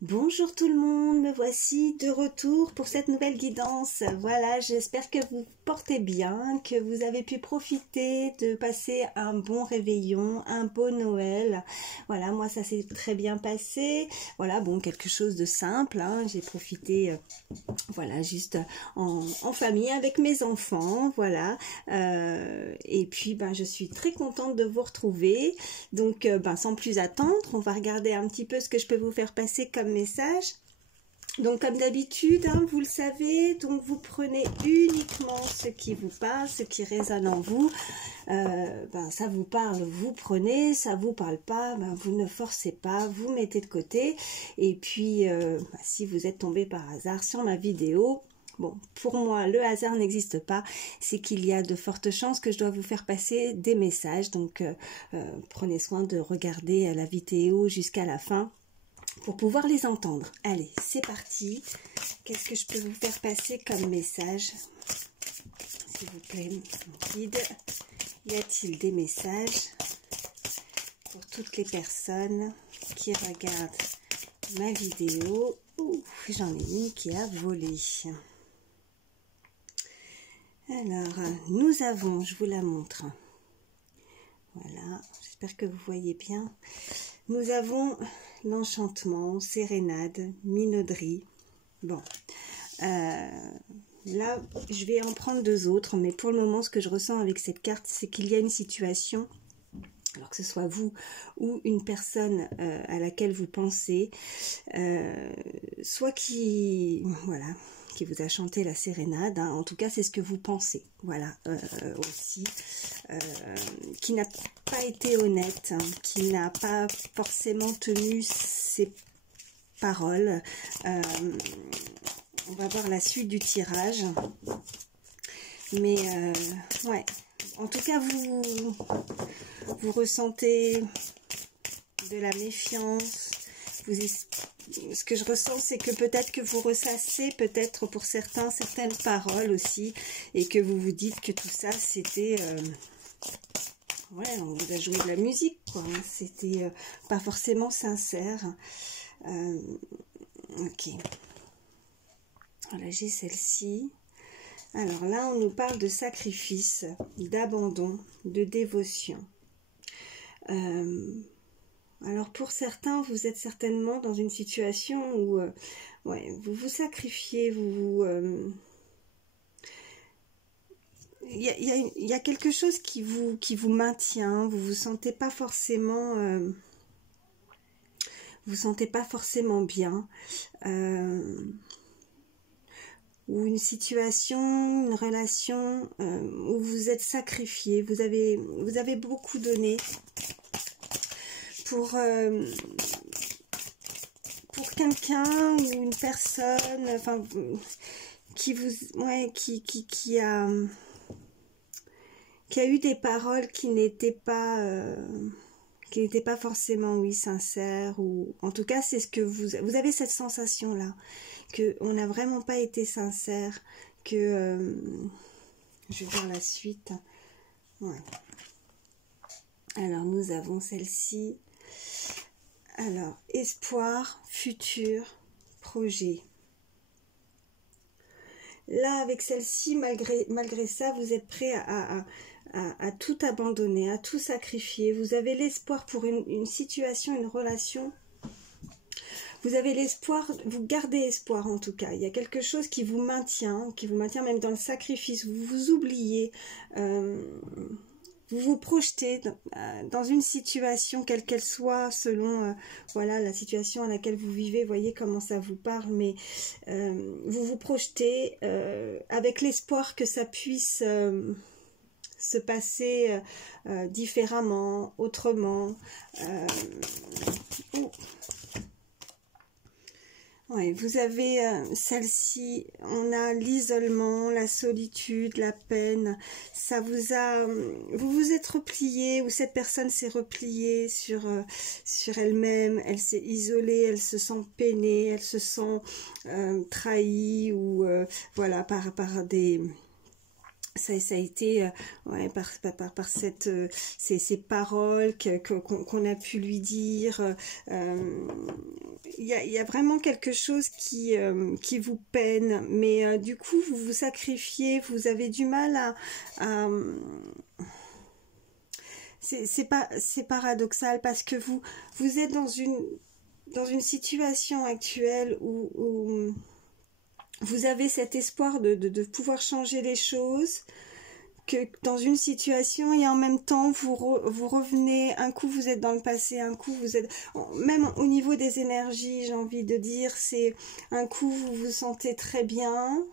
Bonjour tout le monde, me voici de retour pour cette nouvelle guidance. Voilà, j'espère que vous portez bien, que vous avez pu profiter de passer un bon réveillon, un beau Noël. Voilà, moi ça s'est très bien passé. Voilà, bon, quelque chose de simple, hein. J'ai profité, voilà, juste en famille avec mes enfants, voilà. Et puis, je suis très contente de vous retrouver. Donc, sans plus attendre, on va regarder un petit peu ce que je peux vous faire passer comme message. Donc comme d'habitude, hein, vous le savez, donc vous prenez uniquement ce qui vous parle, ce qui résonne en vous. Ça vous parle, vous prenez, ça vous parle pas, vous ne forcez pas, vous mettez de côté. Et puis si vous êtes tombé par hasard sur ma vidéo, bon, pour moi, le hasard n'existe pas, c'est qu'il y a de fortes chances que je dois vous faire passer des messages. Donc prenez soin de regarder la vidéo jusqu'à la fin pour pouvoir les entendre. Allez, c'est parti. Qu'est-ce que je peux vous faire passer comme message? S'il vous plaît, mon guide. Y a-t-il des messages pour toutes les personnes qui regardent ma vidéo? Ouh, j'en ai une qui a volé. Alors, nous avons, je vous la montre. Voilà, j'espère que vous voyez bien. Nous avons l'enchantement, sérénade, minauderie. Bon, là, je vais en prendre deux autres, mais pour le moment, ce que je ressens avec cette carte, c'est qu'il y a une situation, alors que ce soit vous ou une personne à laquelle vous pensez, soit qui, voilà, qui vous a chanté la sérénade, hein, en tout cas c'est ce que vous pensez, voilà, aussi, qui n'a pas été honnête, hein, qui n'a pas forcément tenu ses paroles. On va voir la suite du tirage, mais ouais, en tout cas vous ressentez de la méfiance. Ce que je ressens, c'est que peut-être que vous ressassez, peut-être pour certains, certaines paroles aussi, et que vous vous dites que tout ça, c'était... ouais, on vous a joué de la musique, quoi. Hein, c'était pas forcément sincère. Ok. Voilà, j'ai celle-ci. Alors là, on nous parle de sacrifice, d'abandon, de dévotion. Alors pour certains, vous êtes certainement dans une situation où ouais, vous vous sacrifiez, il y a quelque chose qui vous maintient, vous sentez pas forcément bien, ou une situation, une relation où vous êtes sacrifié, vous avez beaucoup donné pour quelqu'un ou une personne, enfin, qui vous, ouais, qui a eu des paroles qui n'étaient pas forcément, oui, sincères, ou en tout cas c'est ce que vous avez, cette sensation là que on n'a vraiment pas été sincère, que je vais voir la suite. Ouais. Alors nous avons celle-ci. Alors, espoir, futur, projet. Là, avec celle-ci, malgré ça, vous êtes prêt à tout abandonner, à tout sacrifier. Vous avez l'espoir pour une situation, une relation. Vous avez l'espoir, vous gardez espoir en tout cas. Il y a quelque chose qui vous maintient même dans le sacrifice. Vous vous oubliez. Vous vous projetez dans une situation, quelle qu'elle soit, selon voilà, la situation à laquelle vous vivez, voyez comment ça vous parle, mais vous vous projetez avec l'espoir que ça puisse se passer différemment, autrement. Ouais, vous avez celle-ci, on a l'isolement, la solitude, la peine, ça vous a, vous vous êtes replié, ou cette personne s'est repliée sur elle-même, elle s'est isolée, elle se sent peinée, elle se sent trahie, ou voilà, par des ça a été ouais, par ces paroles qu'on a pu lui dire. Il y a vraiment quelque chose qui vous peine, mais du coup vous vous sacrifiez, vous avez du mal à c'est paradoxal parce que vous êtes dans une situation actuelle où vous avez cet espoir de pouvoir changer les choses, que dans une situation, et en même temps vous revenez, un coup vous êtes dans le passé, un coup vous êtes, même au niveau des énergies, j'ai envie de dire, c'est un coup vous vous sentez très bien,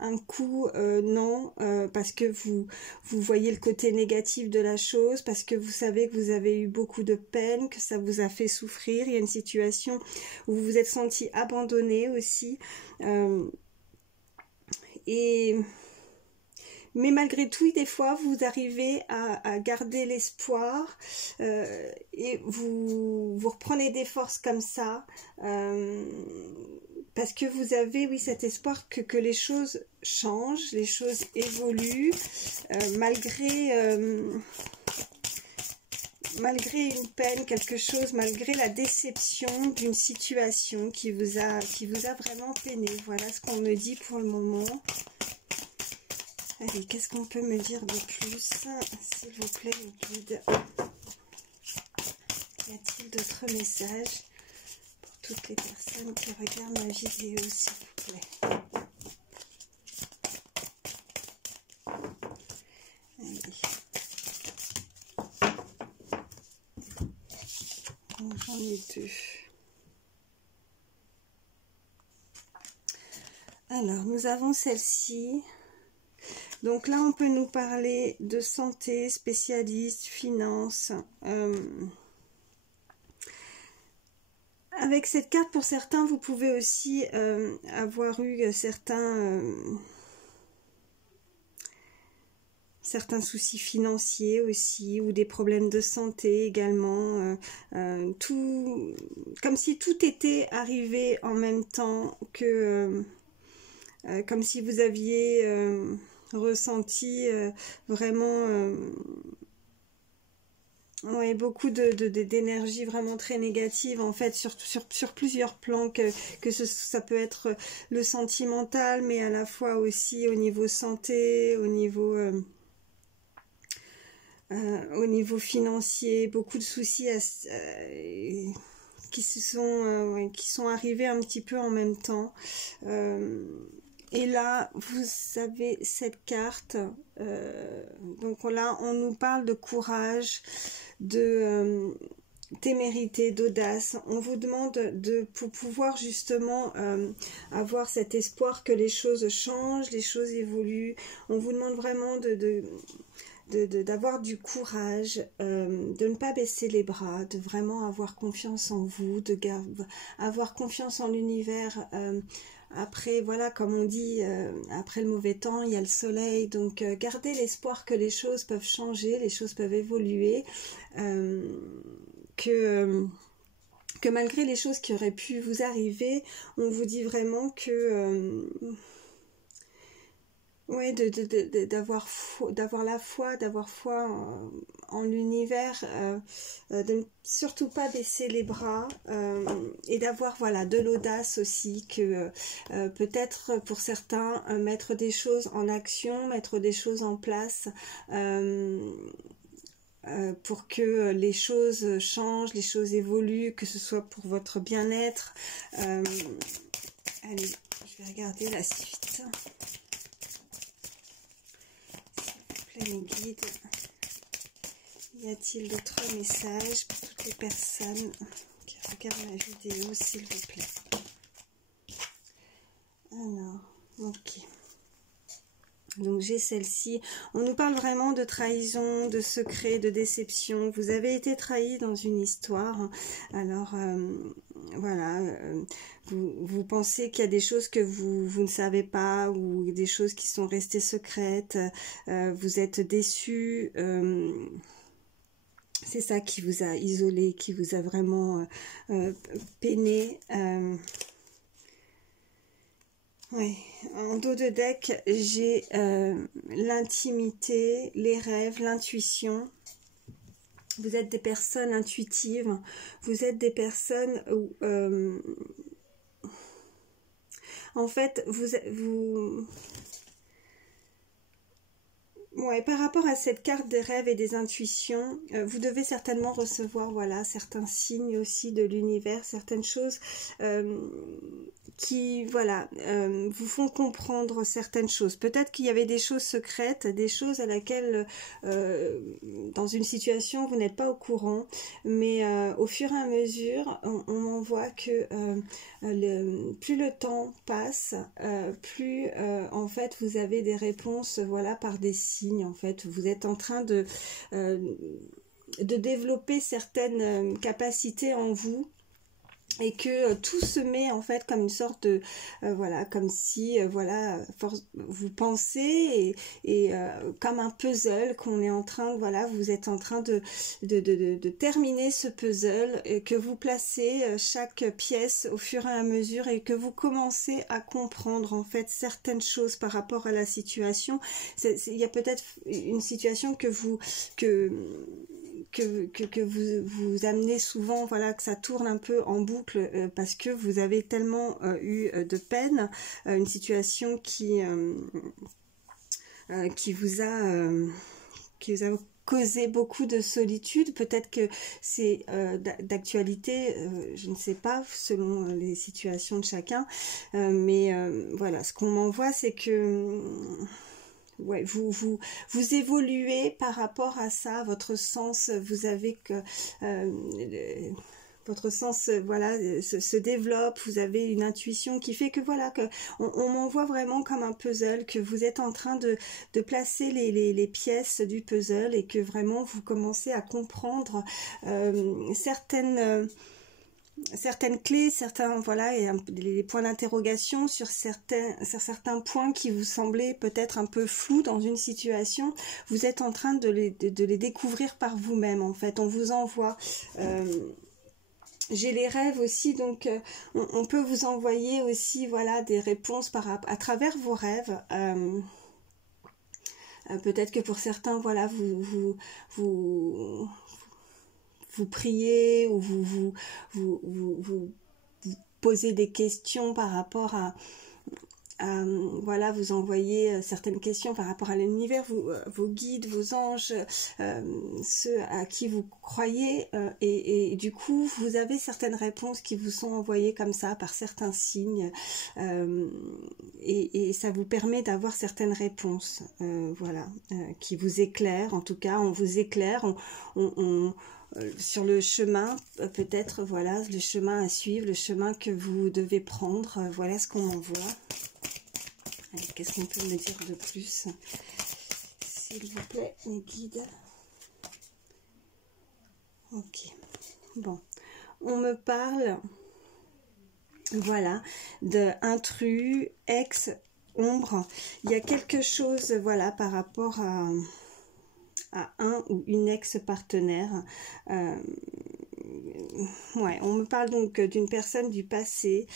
un coup non, parce que vous voyez le côté négatif de la chose, parce que vous savez que vous avez eu beaucoup de peine, que ça vous a fait souffrir. Il y a une situation où vous vous êtes senti abandonné aussi, et mais malgré tout, des fois, vous arrivez à garder l'espoir, et vous reprenez des forces comme ça, parce que vous avez, oui, cet espoir que les choses changent, les choses évoluent, malgré une peine, quelque chose, malgré la déception d'une situation qui vous a vraiment peiné. Voilà ce qu'on me dit pour le moment. Allez, qu'est-ce qu'on peut me dire de plus, s'il vous plaît, le guide? Y a-t-il d'autres messages pour toutes les personnes qui regardent ma vidéo, s'il vous plaît? Allez. J'en ai deux. Alors, nous avons celle-ci. Donc là, on peut nous parler de santé, spécialiste, finance. Avec cette carte, pour certains, vous pouvez aussi avoir eu certains soucis financiers aussi, ou des problèmes de santé également. Tout, comme si tout était arrivé en même temps, que comme si vous aviez ressenti vraiment ouais, beaucoup d'énergie vraiment très négative, en fait, sur plusieurs plans, ça peut être le sentimental, mais à la fois aussi au niveau santé, au niveau financier, beaucoup de soucis ouais, qui sont arrivés un petit peu en même temps. Et là, vous avez cette carte. Donc là, on nous parle de courage, de témérité, d'audace. On vous demande pour pouvoir justement avoir cet espoir que les choses changent, les choses évoluent. On vous demande vraiment d'avoir du courage, de ne pas baisser les bras, de vraiment avoir confiance en vous, avoir confiance en l'univers. Après, voilà, comme on dit, après le mauvais temps, il y a le soleil. Donc, gardez l'espoir que les choses peuvent changer, les choses peuvent évoluer, que malgré les choses qui auraient pu vous arriver, on vous dit vraiment que... oui, d'avoir la foi, d'avoir foi en l'univers, de ne surtout pas baisser les bras, et d'avoir, voilà, de l'audace aussi, que peut-être pour certains, mettre des choses en action, mettre des choses en place, pour que les choses changent, les choses évoluent, que ce soit pour votre bien-être. Allez, je vais regarder la suite. Mes guides, y a-t-il d'autres messages pour toutes les personnes qui regardent ma vidéo, s'il vous plaît? Alors, ok. Donc j'ai celle-ci. On nous parle vraiment de trahison, de secret, de déception. Vous avez été trahi dans une histoire. Alors voilà, vous pensez qu'il y a des choses que vous ne savez pas, ou des choses qui sont restées secrètes. Vous êtes déçu. C'est ça qui vous a isolé, qui vous a vraiment peiné. Oui, en dos de deck, j'ai l'intimité, les rêves, l'intuition. Vous êtes des personnes intuitives, vous êtes des personnes où, en fait, ouais, par rapport à cette carte des rêves et des intuitions, vous devez certainement recevoir, voilà, certains signes aussi de l'univers, certaines choses qui, voilà, vous font comprendre certaines choses. Peut-être qu'il y avait des choses secrètes, des choses à laquelle, dans une situation, vous n'êtes pas au courant, mais au fur et à mesure, on en voit que plus le temps passe, plus en fait vous avez des réponses, voilà, par des signes. En fait, vous êtes en train de développer certaines capacités en vous, et que tout se met en fait comme une sorte de voilà, comme si voilà, vous pensez, et comme un puzzle qu'on est en train, voilà, vous êtes en train de terminer ce puzzle, et que vous placez chaque pièce au fur et à mesure, et que vous commencez à comprendre en fait certaines choses par rapport à la situation. Il y a peut-être une situation que vous amenez souvent, voilà, que ça tourne un peu en boucle, parce que vous avez tellement eu de peine, une situation qui vous a causé beaucoup de solitude. Peut-être que c'est d'actualité, je ne sais pas, selon les situations de chacun, mais voilà, ce qu'on m'envoie, c'est que ouais, vous évoluez par rapport à ça, votre sens, vous avez que votre sens, voilà, se développe, vous avez une intuition qui fait que, voilà, que on m'envoie vraiment comme un puzzle, que vous êtes en train de placer les pièces du puzzle, et que vraiment vous commencez à comprendre certaines clés, certains, voilà, et les points d'interrogation sur certains points qui vous semblaient peut-être un peu flous dans une situation. Vous êtes en train de les découvrir par vous-même, en fait. On vous envoie... j'ai les rêves aussi, donc on peut vous envoyer aussi, voilà, des réponses à travers vos rêves. Peut-être que pour certains, voilà, vous priez, ou vous posez des questions par rapport à voilà, vous envoyez certaines questions par rapport à l'univers, vos guides, vos anges, ceux à qui vous croyez, et du coup vous avez certaines réponses qui vous sont envoyées comme ça par certains signes, et ça vous permet d'avoir certaines réponses, voilà, qui vous éclairent. En tout cas, on vous éclaire, sur le chemin, peut-être, voilà, le chemin à suivre, le chemin que vous devez prendre. Voilà ce qu'on envoie. Qu'est-ce qu'on peut me dire de plus, s'il vous plaît, mes guides? Ok, bon, on me parle, voilà, d'intrus, ex, ombre. Il y a quelque chose, voilà, par rapport à un ou une ex-partenaire. Ouais, on me parle donc d'une personne du passé,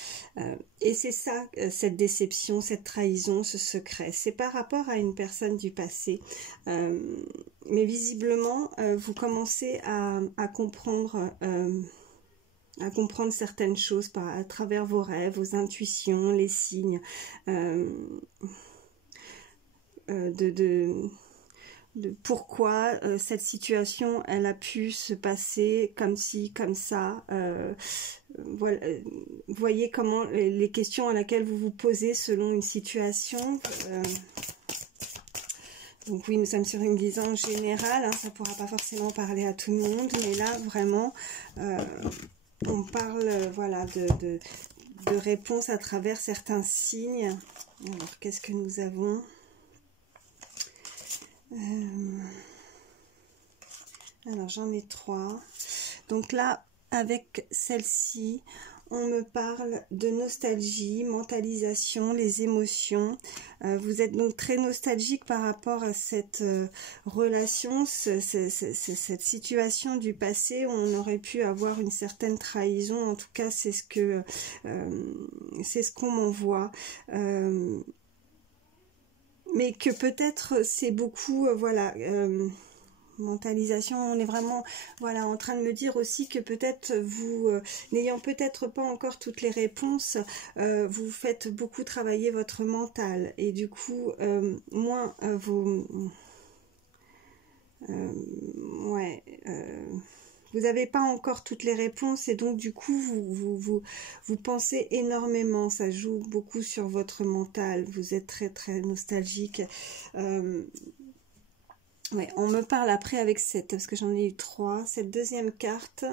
et c'est ça, cette déception, cette trahison, ce secret. C'est par rapport à une personne du passé, mais visiblement, vous commencez à comprendre... à comprendre certaines choses à travers vos rêves, vos intuitions, les signes, de pourquoi cette situation elle a pu se passer comme ci, comme ça. Voilà, voyez comment les questions à laquelle vous vous posez selon une situation. Donc oui, nous sommes sur une guidance générale, hein, ça ne pourra pas forcément parler à tout le monde, mais là vraiment on parle, voilà, de réponses à travers certains signes. Alors qu'est-ce que nous avons? Alors j'en ai 3. Donc là, avec celle-ci, on me parle de nostalgie, mentalisation, les émotions. Vous êtes donc très nostalgique par rapport à cette relation, cette situation du passé où on aurait pu avoir une certaine trahison. En tout cas, c'est ce qu'on m'envoie. Mais que peut-être c'est beaucoup, voilà... mentalisation, on est vraiment voilà en train de me dire aussi que peut-être vous n'ayant peut-être pas encore toutes les réponses, vous faites beaucoup travailler votre mental et du coup moins ouais vous n'avez pas encore toutes les réponses et donc du coup vous pensez énormément, ça joue beaucoup sur votre mental, vous êtes très très nostalgique. Ouais, on me parle après avec cette, parce que j'en ai eu 3, cette deuxième carte,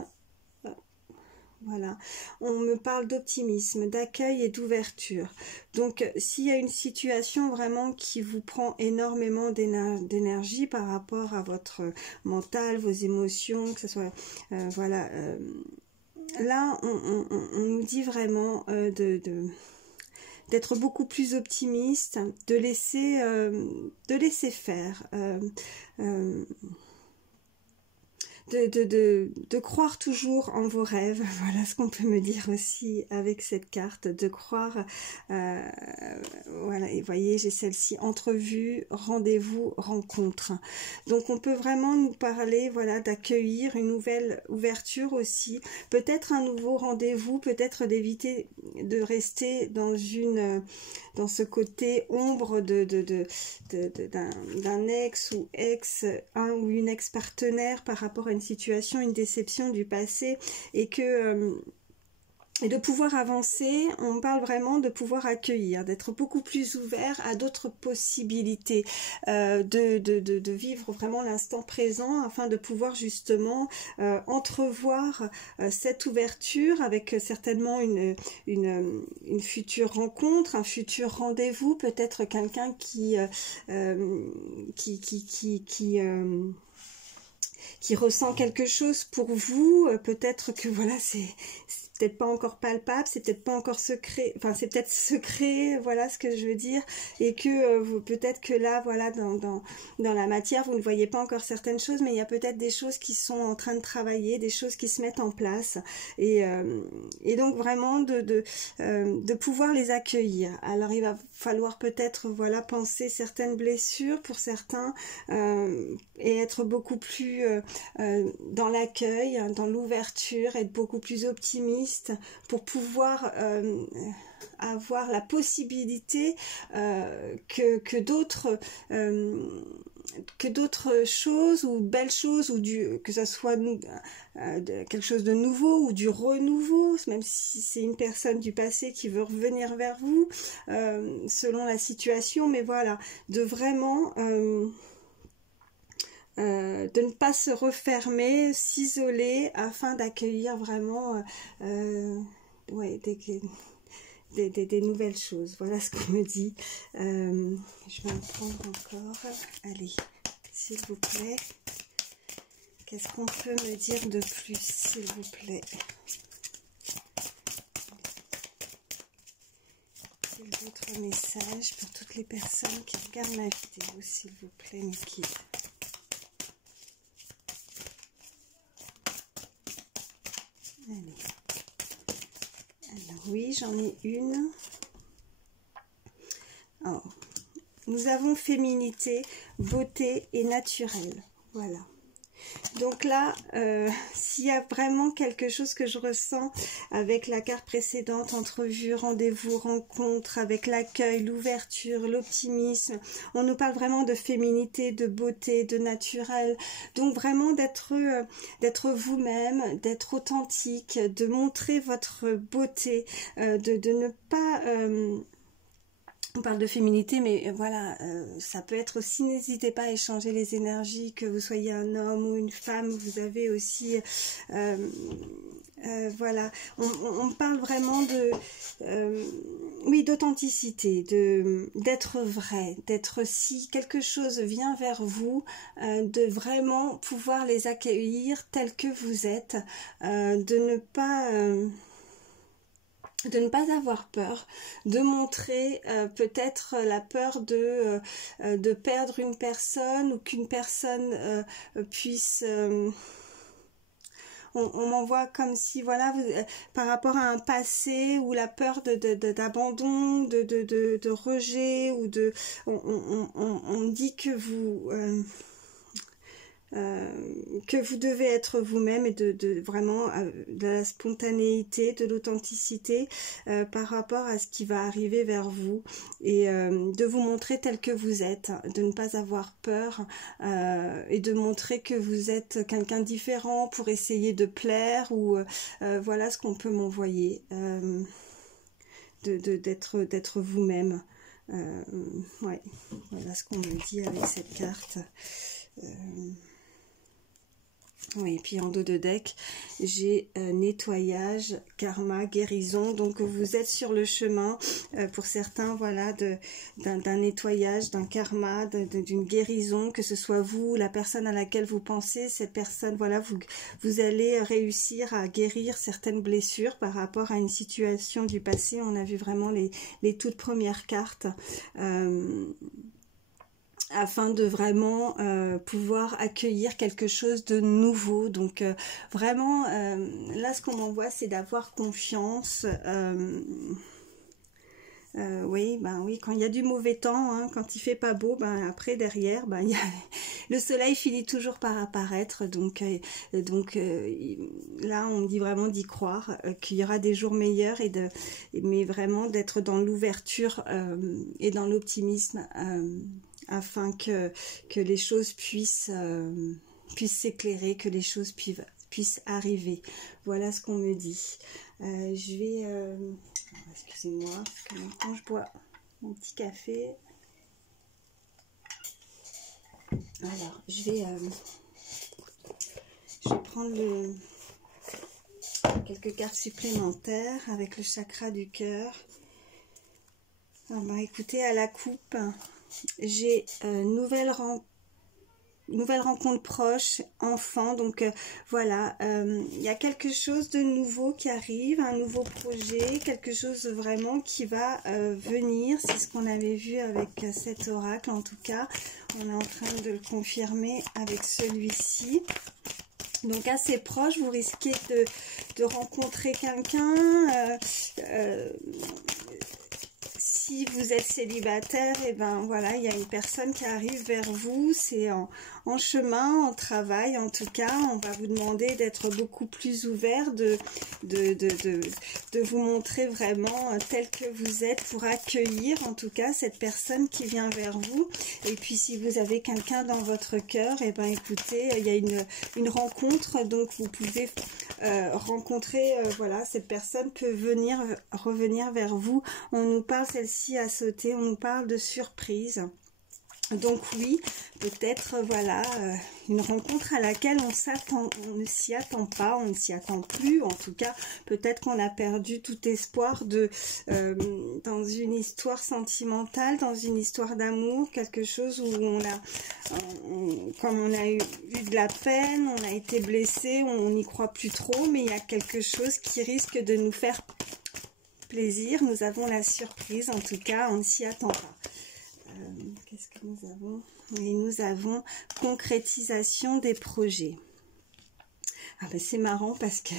voilà, on me parle d'optimisme, d'accueil et d'ouverture. Donc, s'il y a une situation vraiment qui vous prend énormément d'énergie par rapport à votre mental, vos émotions, que ce soit, voilà, là, on nous dit vraiment d'être beaucoup plus optimiste, de laisser faire, de croire toujours en vos rêves. Voilà ce qu'on peut me dire aussi avec cette carte, de croire, voilà, et voyez, j'ai celle-ci, entrevue, rendez-vous, rencontre. Donc on peut vraiment nous parler, voilà, d'accueillir une nouvelle ouverture aussi, peut-être un nouveau rendez-vous, peut-être d'éviter de rester dans ce côté ombre d'un ex ou un ou une ex-partenaire par rapport à une situation, une déception du passé, et de pouvoir avancer. On parle vraiment de pouvoir accueillir, d'être beaucoup plus ouvert à d'autres possibilités, de vivre vraiment l'instant présent afin de pouvoir justement entrevoir cette ouverture avec certainement une future rencontre, un futur rendez-vous, peut-être quelqu'un qui ressent quelque chose pour vous, peut-être que voilà, c'est peut-être pas encore palpable, c'est peut-être pas encore secret, enfin c'est peut-être secret, voilà ce que je veux dire, et que peut-être que là, voilà, dans la matière, vous ne voyez pas encore certaines choses, mais il y a peut-être des choses qui sont en train de travailler, des choses qui se mettent en place, et donc vraiment de pouvoir les accueillir. Alors il va falloir peut-être, voilà, penser certaines blessures pour certains, et être beaucoup plus dans l'accueil, dans l'ouverture, être beaucoup plus optimiste pour pouvoir avoir la possibilité que d'autres choses ou belles choses, ou que ça soit quelque chose de nouveau ou du renouveau, même si c'est une personne du passé qui veut revenir vers vous, selon la situation, mais voilà, de vraiment de ne pas se refermer, s'isoler, afin d'accueillir vraiment ouais, des nouvelles choses. Voilà ce qu'on me dit. Je vais en prendre encore. Allez, s'il vous plaît. Qu'est-ce qu'on peut me dire de plus, s'il vous plaît? Quel autre message pour toutes les personnes qui regardent ma vidéo, s'il vous plaît, mes guides? Alors oui, j'en ai une. Alors, nous avons féminité, beauté et naturel. Voilà. Donc là, s'il y a vraiment quelque chose que je ressens avec la carte précédente, entrevue, rendez-vous, rencontre, avec l'accueil, l'ouverture, l'optimisme, on nous parle vraiment de féminité, de beauté, de naturel. Donc vraiment d'être vous-même, d'être authentique, de montrer votre beauté, de ne pas... on parle de féminité, mais voilà, ça peut être aussi, n'hésitez pas à échanger les énergies, que vous soyez un homme ou une femme, vous avez aussi, voilà, on parle vraiment oui, d'authenticité, d'être vrai, d'être, si quelque chose vient vers vous, de vraiment pouvoir les accueillir tels que vous êtes, de ne pas... de ne pas avoir peur, de montrer peut-être la peur de perdre une personne ou qu'une personne puisse... on m'envoie comme si, voilà, par rapport à un passé ou la peur d'abandon, de rejet, ou de... On dit que vous devez être vous-même et vraiment de la spontanéité, de l'authenticité par rapport à ce qui va arriver vers vous et de vous montrer tel que vous êtes, de ne pas avoir peur et de montrer que vous êtes quelqu'un différent pour essayer de plaire ou voilà ce qu'on peut m'envoyer, d'être vous-même. Ouais, voilà ce qu'on me dit avec cette carte. Oui, et puis en dos de deck, j'ai nettoyage, karma, guérison. Donc vous êtes sur le chemin, pour certains, voilà, d'un nettoyage, d'un karma, d'une guérison, que ce soit vous, la personne à laquelle vous pensez, cette personne, voilà, vous allez réussir à guérir certaines blessures par rapport à une situation du passé. On a vu vraiment les toutes premières cartes. Afin de vraiment pouvoir accueillir quelque chose de nouveau. Donc vraiment, là ce qu'on m'envoie, c'est d'avoir confiance. Oui, quand il y a du mauvais temps, hein, quand il fait pas beau, après derrière, le soleil finit toujours par apparaître. Donc là, on me dit vraiment d'y croire, qu'il y aura des jours meilleurs mais vraiment d'être dans l'ouverture et dans l'optimisme. Afin que les choses puissent s'éclairer, que les choses puissent arriver. Voilà ce qu'on me dit. Je vais... excusez-moi, parce que maintenant je bois mon petit café. Alors, je vais prendre quelques cartes supplémentaires avec le chakra du cœur. Écoutez, à la coupe... J'ai nouvelle rencontre proche, enfant, donc voilà, il y a quelque chose de nouveau qui arrive, un nouveau projet, quelque chose vraiment qui va venir, c'est ce qu'on avait vu avec cet oracle. En tout cas, on est en train de le confirmer avec celui-ci. Donc assez proche, vous risquez de rencontrer quelqu'un. Si vous êtes célibataire, et voilà, il y a une personne qui arrive vers vous, c'est en chemin, en travail. En tout cas, on va vous demander d'être beaucoup plus ouvert, de vous montrer vraiment tel que vous êtes pour accueillir en tout cas cette personne qui vient vers vous. Et puis si vous avez quelqu'un dans votre cœur, écoutez, il y a une rencontre, donc vous pouvez rencontrer, voilà, cette personne peut revenir vers vous. On nous parle, celle-ci a sauté, on nous parle de surprise. Donc oui, peut-être voilà, une rencontre à laquelle on ne s'y attend pas, on ne s'y attend plus. En tout cas, peut-être qu'on a perdu tout espoir dans une histoire sentimentale, dans une histoire d'amour, quelque chose où comme on a eu de la peine, on a été blessé, on n'y croit plus trop, mais il y a quelque chose qui risque de nous faire plaisir. Nous avons la surprise, en tout cas, on ne s'y attend pas. Qu'est-ce que nous avons? Et nous avons concrétisation des projets. C'est marrant parce que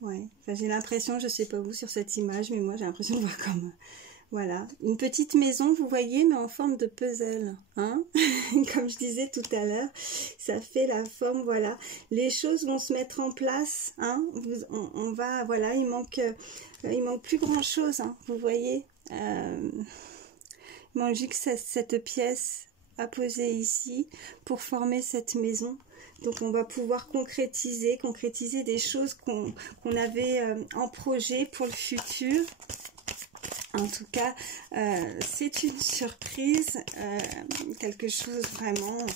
ouais, j'ai l'impression, je sais pas vous sur cette image, mais moi j'ai l'impression de voir comme voilà, une petite maison, vous voyez, mais en forme de puzzle, hein. Comme je disais tout à l'heure, ça fait la forme, voilà. Les choses vont se mettre en place, hein. On va, voilà, il manque plus grand chose, hein, vous voyez. Il manque juste cette pièce à poser ici pour former cette maison. Donc on va pouvoir concrétiser des choses qu'on avait en projet pour le futur. En tout cas, c'est une surprise, quelque chose vraiment,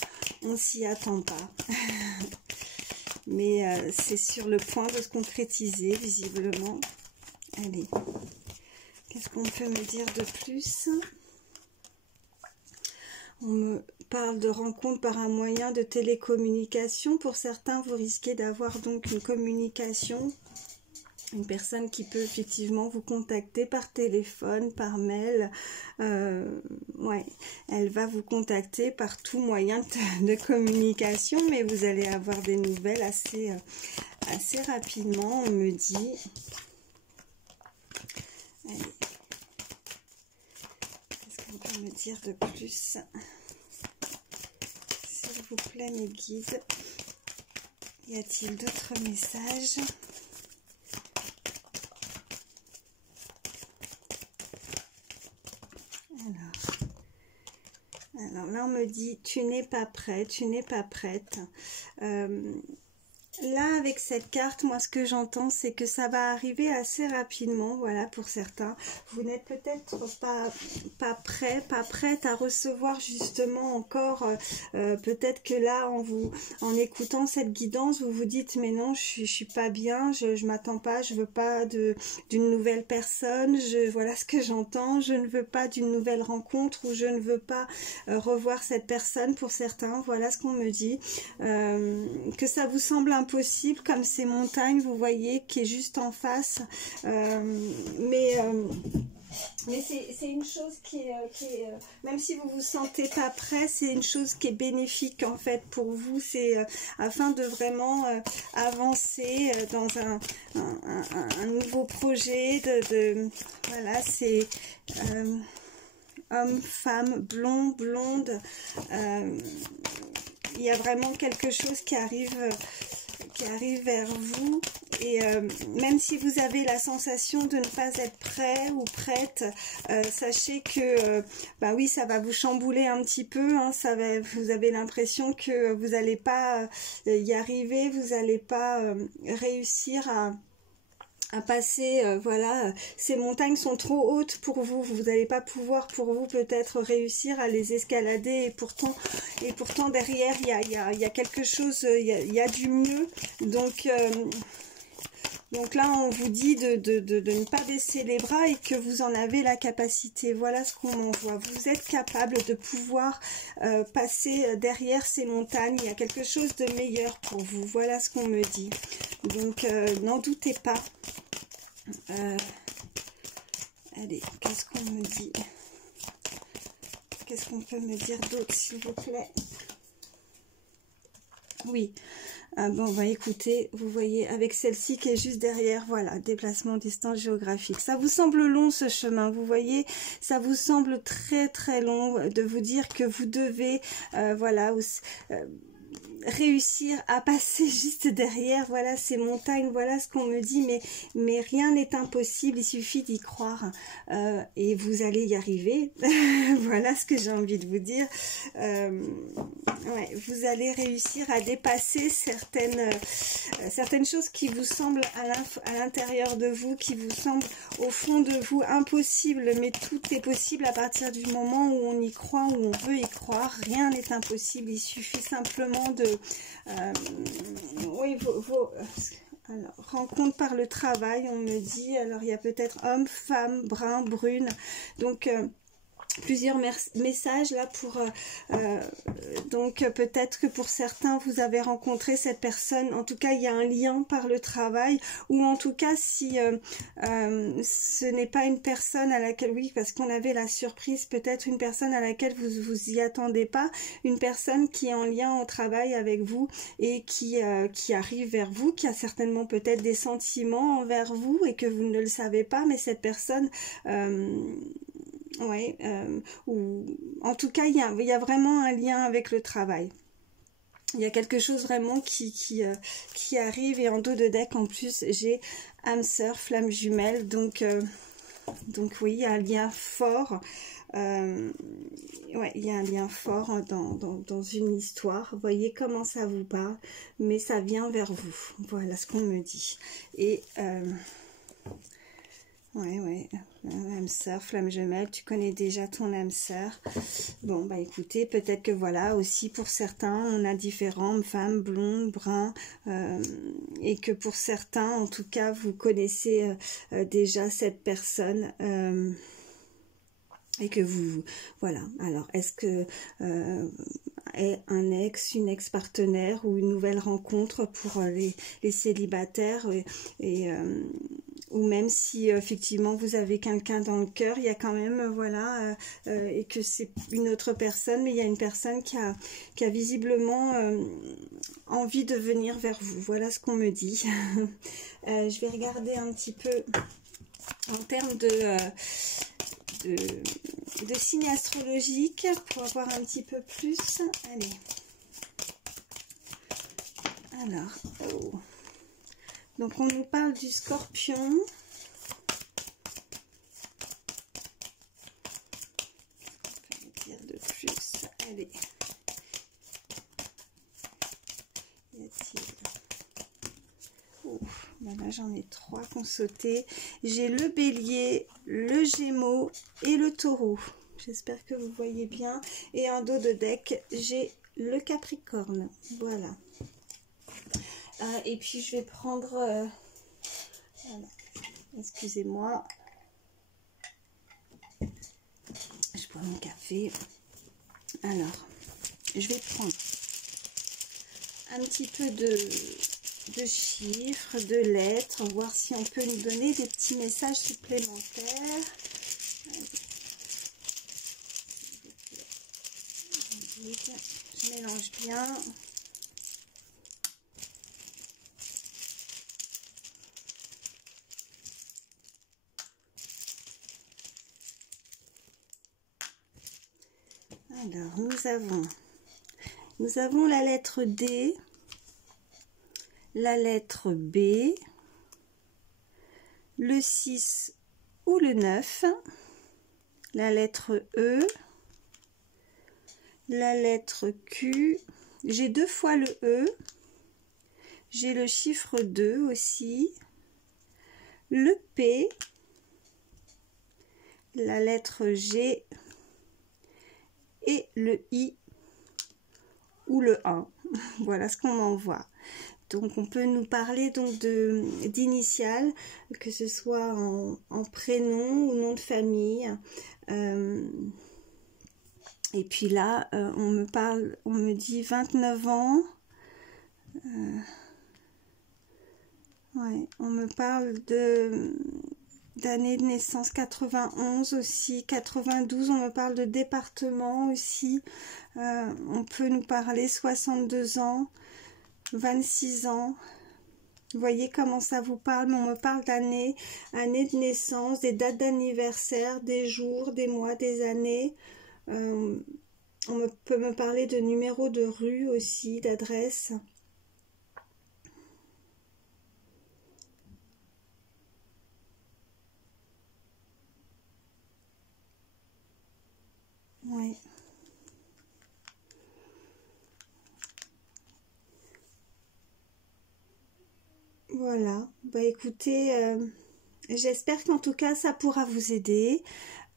on ne s'y attend pas. Mais c'est sur le point de se concrétiser, visiblement. Allez, qu'est-ce qu'on peut me dire de plus ? On me parle de rencontre par un moyen de télécommunication. Pour certains, vous risquez d'avoir donc une communication Une personne qui peut effectivement vous contacter par téléphone, par mail. Ouais, elle va vous contacter par tout moyen de communication, mais vous allez avoir des nouvelles assez rapidement, on me dit. Allez. Qu'est-ce qu'on peut me dire de plus? S'il vous plaît, mes guides. Y a-t-il d'autres messages? Alors là, on me dit, tu n'es pas prêt, tu n'es pas prête. Là, avec cette carte, moi, ce que j'entends, c'est que ça va arriver assez rapidement, voilà, pour certains. Vous n'êtes peut-être pas prêt, pas prête à recevoir justement encore, peut-être que là, en écoutant cette guidance, vous vous dites, mais non, je suis pas bien, je m'attends pas, je veux pas d'une nouvelle personne, voilà ce que j'entends, je ne veux pas d'une nouvelle rencontre, ou je ne veux pas revoir cette personne pour certains, voilà ce qu'on me dit, que ça vous semble impossible, comme ces montagnes, vous voyez, qui est juste en face, mais c'est une chose qui est même si vous vous sentez pas prêt, c'est une chose qui est bénéfique en fait pour vous, c'est afin de vraiment avancer dans un nouveau projet, voilà, c'est homme, femme, blond, blonde, il y a vraiment quelque chose qui arrive vers vous, et même si vous avez la sensation de ne pas être prêt ou prête, sachez que bah oui, ça va vous chambouler un petit peu, hein, vous avez l'impression que vous n'allez pas y arriver, vous n'allez pas réussir à passer, voilà, ces montagnes sont trop hautes pour vous, vous n'allez pas pouvoir pour vous peut-être réussir à les escalader, et pourtant derrière il y a quelque chose, il y a du mieux, donc là on vous dit de ne pas baisser les bras et que vous en avez la capacité, voilà ce qu'on en voit, vous êtes capable de pouvoir passer derrière ces montagnes, il y a quelque chose de meilleur pour vous, voilà ce qu'on me dit, donc n'en doutez pas. Allez, qu'est-ce qu'on me dit? Qu'est-ce qu'on peut me dire d'autre, s'il vous plaît? Oui, bon, bah écoutez, vous voyez, avec celle-ci qui est juste derrière, voilà, déplacement, distance géographique. Ça vous semble long ce chemin, vous voyez, ça vous semble très très long de vous dire que vous devez, voilà, réussir à passer juste derrière, voilà ces montagnes, voilà ce qu'on me dit, mais rien n'est impossible, il suffit d'y croire, et vous allez y arriver. Voilà ce que j'ai envie de vous dire. Ouais, vous allez réussir à dépasser certaines choses qui vous semblent à l'intérieur de vous, qui vous semblent au fond de vous impossibles, mais tout est possible à partir du moment où on y croit, où on veut y croire. Rien n'est impossible, il suffit simplement de oui, alors, rencontre par le travail, on me dit, alors il y a peut-être homme, femme, brun, brune, donc plusieurs messages là pour donc peut-être que pour certains vous avez rencontré cette personne, en tout cas il y a un lien par le travail, ou en tout cas si ce n'est pas une personne à laquelle, oui, parce qu'on avait la surprise, peut-être une personne à laquelle vous y attendez pas, une personne qui est en lien au travail avec vous et qui arrive vers vous, qui a certainement peut-être des sentiments envers vous et que vous ne le savez pas, mais cette personne ouais, ou en tout cas il y a vraiment un lien avec le travail. Il y a quelque chose vraiment qui arrive, et en dos de deck en plus j'ai âme sœur, flamme jumelle, donc oui, il y a un lien fort, ouais, il y a un lien fort dans une histoire. Vous voyez comment ça vous parle, mais ça vient vers vous, voilà ce qu'on me dit. Et ouais, âme sœur, flamme jumelle, tu connais déjà ton âme sœur. Bon, bah écoutez, peut-être que voilà, aussi pour certains, on a différents, femmes, blondes, bruns, et que pour certains, en tout cas, vous connaissez déjà cette personne, et que vous, voilà, alors est-ce que un ex, une ex-partenaire ou une nouvelle rencontre pour les célibataires ou même si effectivement vous avez quelqu'un dans le cœur, il y a quand même voilà et que c'est une autre personne, mais il y a une personne qui a visiblement envie de venir vers vous. Voilà ce qu'on me dit. Je vais regarder un petit peu en termes de signes astrologiques pour avoir un petit peu plus. Allez. Alors, oh. Donc on nous parle du Scorpion. On peut dire de plus. Allez. Y a-t-il? Oh, ben là j'en ai 3 qui ont sauté. J'ai le Bélier, le Gémeaux et le Taureau. J'espère que vous voyez bien. Et en dos de deck, j'ai le Capricorne. Voilà. Et puis je vais prendre... voilà. Excusez-moi. Je bois mon café. Alors, je vais prendre un petit peu de chiffres, de lettres, voir si on peut nous donner des petits messages supplémentaires. Je mélange bien. Alors, nous avons la lettre D, la lettre B, le 6 ou le 9, la lettre E, la lettre Q, j'ai 2 fois le E, j'ai le chiffre 2 aussi, le P, la lettre G et le I ou le 1. Voilà ce qu'on m'envoie. Donc on peut nous parler donc d'initiales, que ce soit en prénom ou nom de famille. Et puis là, on me dit 29 ans. Ouais, on me parle d'année de naissance 91 aussi, 92, on me parle de département aussi. On peut nous parler 62 ans, 26 ans. Vous voyez comment ça vous parle, mais on me parle d'année, année de naissance, des dates d'anniversaire, des jours, des mois, des années. On peut me parler de numéro de rue aussi, d'adresse. Ouais. Voilà. Bah écoutez, j'espère qu'en tout cas ça pourra vous aider.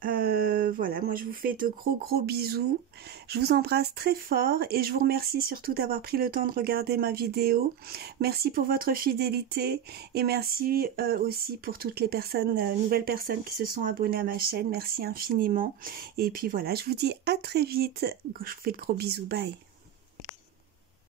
Voilà, moi je vous fais de gros bisous. Je vous embrasse très fort et je vous remercie surtout d'avoir pris le temps de regarder ma vidéo. Merci pour votre fidélité et merci aussi pour toutes les personnes, nouvelles personnes qui se sont abonnées à ma chaîne. Merci infiniment. Et puis voilà, je vous dis à très vite. Je vous fais de gros bisous. Bye.